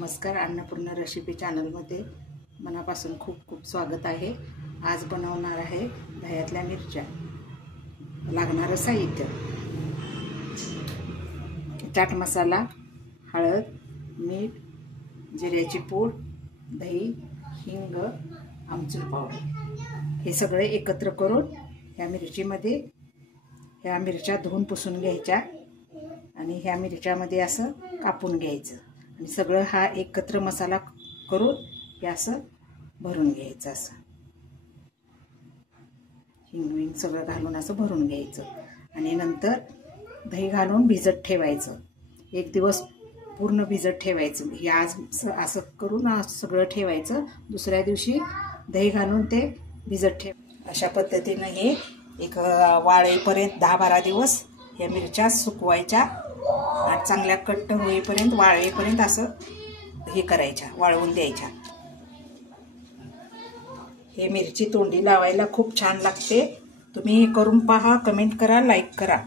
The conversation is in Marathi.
नमस्कार, अन्नपूर्णा रेसिपी चॅनलमध्ये मनापासून खूप खूप स्वागत आहे। आज बनवणार आहे दह्यातल्या मिरच्या। लागणारं साहित्य: चाट मसाला, हळद, मीठ, जिऱ्याची पूड, दही, हिंग, आमचूर पावडर हे सगळे एकत्र करून ह्या मिरच्या धुवून पुसून घ्यायच्या आणि ह्या मिरच्यामध्ये असं कापून घ्यायचं आणि सगळं हा एकत्र मसाला करून हे असं भरून घ्यायचं। असं हिंग सगळं घालून असं भरून घ्यायचं आणि नंतर दही घालून भिजत ठेवायचं। एक दिवस पूर्ण भिजत ठेवायचं। हे आज असं करून सगळं ठेवायचं। दुसऱ्या दिवशी दही घालून ते भिजत ठेव। अशा पद्धतीने हे एक वाळेपर्यंत 10-12 दिवस या मिरच्या सुकवायच्या आणि चांगल्या कट्ट होईपर्यंत वाळेपर्यंत असं हे करायच्या, वाळवून द्यायच्या। हे मिरची तोंडी लावायला खूप छान लागते। तुम्ही हे करून पहा, कमेंट करा, लाईक करा।